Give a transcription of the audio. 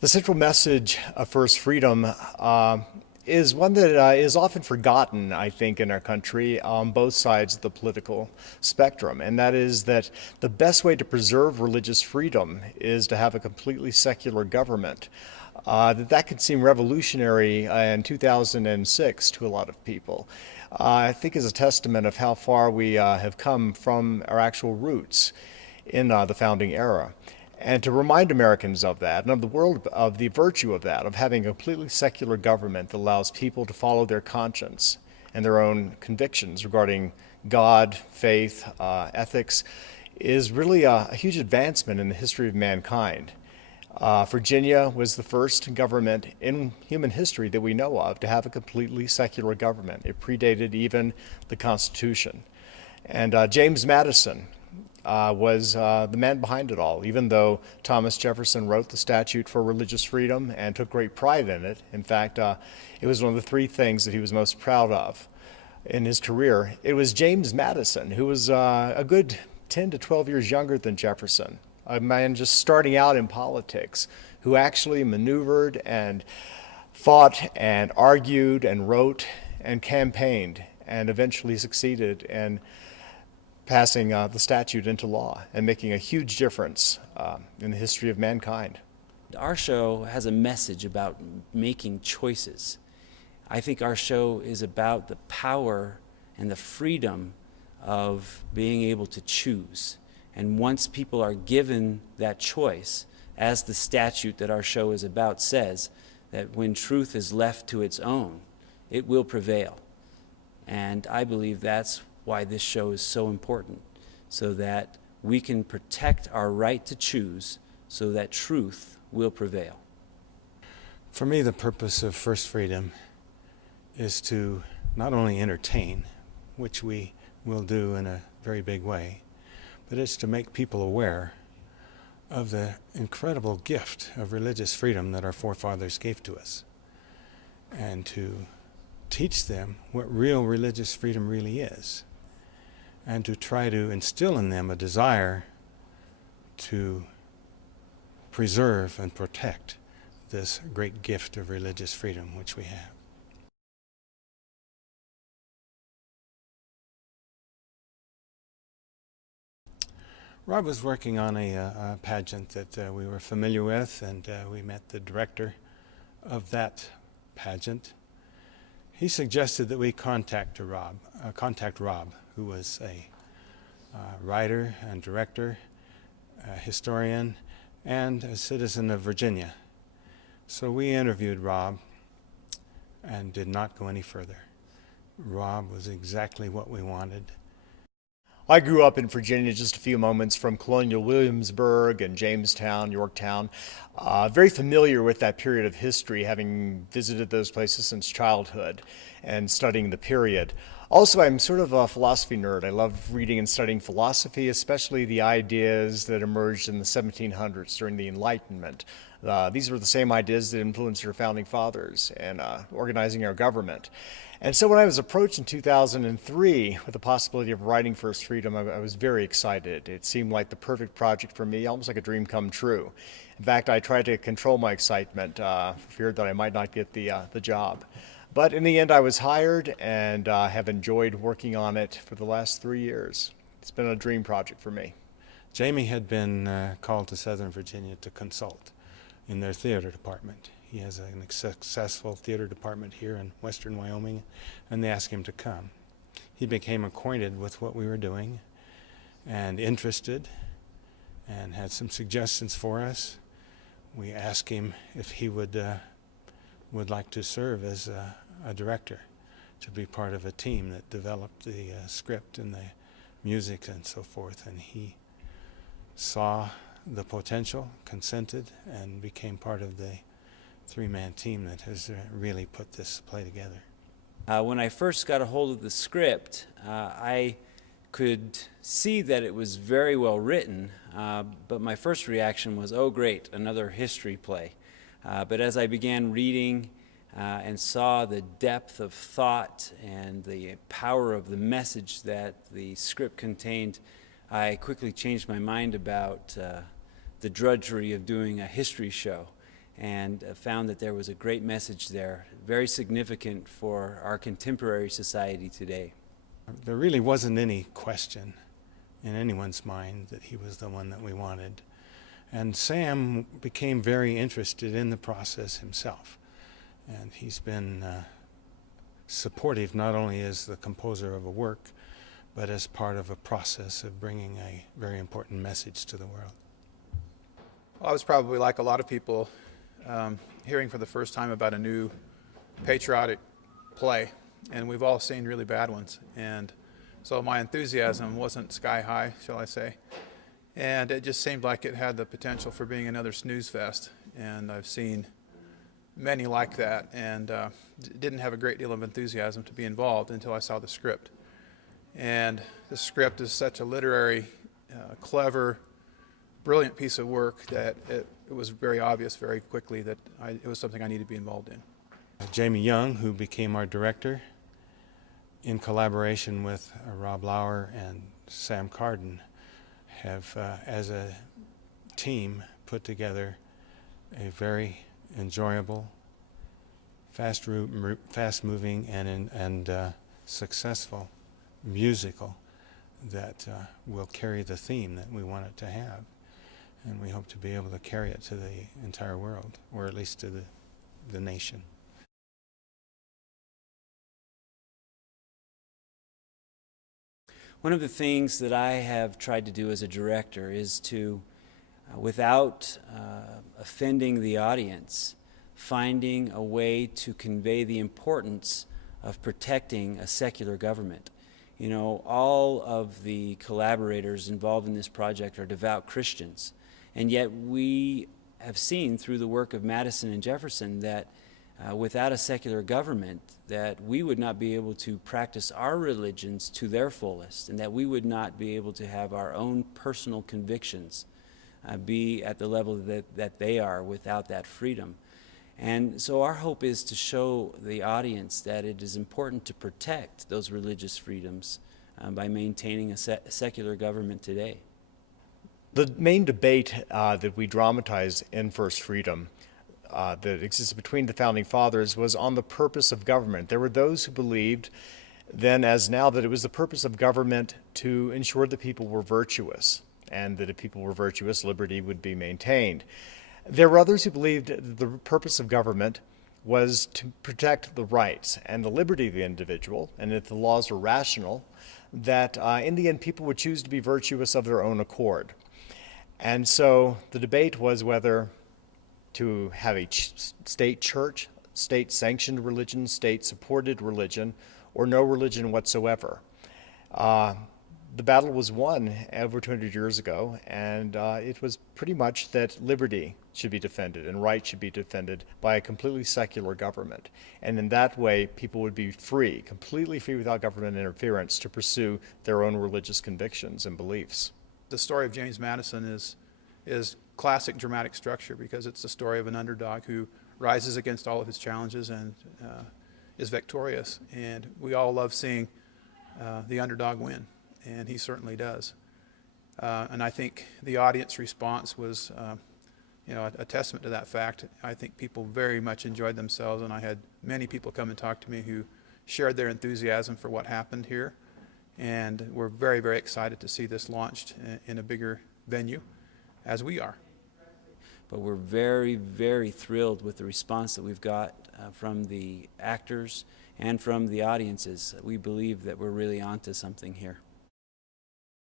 The central message of First Freedom is one that is often forgotten, I think, in our country on both sides of the political spectrum, and that is that the best way to preserve religious freedom is to have a completely secular government. That could seem revolutionary in 2006 to a lot of people. I think is a testament of how far we have come from our actual roots in the founding era. And to remind Americans of that and of the world of the virtue of that, of having a completely secular government that allows people to follow their conscience and their own convictions regarding God, faith, ethics, is really a huge advancement in the history of mankind. Virginia was the first government in human history that we know of to have a completely secular government. It predated even the Constitution. And James Madison was the man behind it all, even though Thomas Jefferson wrote the statute for religious freedom and took great pride in it. In fact, it was one of the three things that he was most proud of in his career. It was James Madison, who was a good 10 to 12 years younger than Jefferson, a man just starting out in politics, who actually maneuvered and fought and argued and wrote and campaigned and eventually succeeded in passing the statute into law and making a huge difference in the history of mankind. Our show has a message about making choices. I think our show is about the power and the freedom of being able to choose. And once people are given that choice, as the statute that our show is about says, that when truth is left to its own, it will prevail. And I believe that's why this show is so important, so that we can protect our right to choose so that truth will prevail. For me, the purpose of First Freedom is to not only entertain, which we will do in a very big way, but it's to make people aware of the incredible gift of religious freedom that our forefathers gave to us, and to teach them what real religious freedom really is, and to try to instill in them a desire to preserve and protect this great gift of religious freedom which we have. Rob was working on a pageant that we were familiar with, and we met the director of that pageant. He suggested that we contact Rob, who was a writer and director, a historian, and a citizen of Virginia. So we interviewed Rob and did not go any further. Rob was exactly what we wanted. I grew up in Virginia, just a few moments from colonial Williamsburg and Jamestown, Yorktown. Very familiar with that period of history, having visited those places since childhood and studying the period. Also, I'm sort of a philosophy nerd. I love reading and studying philosophy, especially the ideas that emerged in the 1700s during the Enlightenment. These were the same ideas that influenced our founding fathers and organizing our government. And so when I was approached in 2003 with the possibility of writing First Freedom, I was very excited. It seemed like the perfect project for me, almost like a dream come true. In fact, I tried to control my excitement, feared that I might not get the job. But in the end, I was hired and have enjoyed working on it for the last 3 years. It's been a dream project for me. Jamie had been called to Southern Virginia to consult in their theater department. He has a successful theater department here in western Wyoming, and they asked him to come. He became acquainted with what we were doing and interested and had some suggestions for us. We asked him if he would like to serve as a director, to be part of a team that developed the script and the music and so forth, and he saw the potential, consented, and became part of the three-man team that has really put this play together. When I first got a hold of the script, I could see that it was very well written, but my first reaction was, oh great, another history play. But as I began reading and saw the depth of thought and the power of the message that the script contained, I quickly changed my mind about the drudgery of doing a history show. and found that there was a great message there, very significant for our contemporary society today. There really wasn't any question in anyone's mind that he was the one that we wanted. And Sam became very interested in the process himself. And he's been supportive not only as the composer of a work, but as part of a process of bringing a very important message to the world. Well, I was probably like a lot of people hearing for the first time about a new patriotic play, and we've all seen really bad ones. And so my enthusiasm wasn't sky high, shall I say. And it just seemed like it had the potential for being another snooze fest. And I've seen many like that, and didn't have a great deal of enthusiasm to be involved until I saw the script. And the script is such a literary, clever, brilliant piece of work that it was very obvious very quickly that it was something I needed to be involved in. Jamie Young, who became our director, in collaboration with Rob Lauer and Sam Cardon, have, as a team, put together a very enjoyable, fast-moving, and successful musical that will carry the theme that we want it to have. And we hope to be able to carry it to the entire world, or at least to the nation. One of the things that I have tried to do as a director is to, without offending the audience, finding a way to convey the importance of protecting a secular government. You know, all of the collaborators involved in this project are devout Christians, and yet we have seen through the work of Madison and Jefferson that without a secular government, that we would not be able to practice our religions to their fullest, and that we would not be able to have our own personal convictions be at the level that they are without that freedom. And so our hope is to show the audience that it is important to protect those religious freedoms by maintaining a secular government today. The main debate that we dramatize in First Freedom that existed between the Founding Fathers was on the purpose of government. There were those who believed then as now that it was the purpose of government to ensure that people were virtuous, and that if people were virtuous, liberty would be maintained. There were others who believed that the purpose of government was to protect the rights and the liberty of the individual, and if the laws were rational, that in the end people would choose to be virtuous of their own accord. And so the debate was whether to have a state church, state-sanctioned religion, state-supported religion, or no religion whatsoever. The battle was won over 200 years ago, and it was pretty much that liberty should be defended and rights should be defended by a completely secular government. And in that way, people would be free, completely free without government interference, to pursue their own religious convictions and beliefs. The story of James Madison is classic dramatic structure, because it's the story of an underdog who rises against all of his challenges and is victorious. And we all love seeing the underdog win, and he certainly does. And I think the audience response was a testament to that fact. I think people very much enjoyed themselves, and I had many people come and talk to me who shared their enthusiasm for what happened here. And we're very, very excited to see this launched in a bigger venue, as we are. But we're very, very thrilled with the response that we've got from the actors and from the audiences. We believe that we're really onto something here.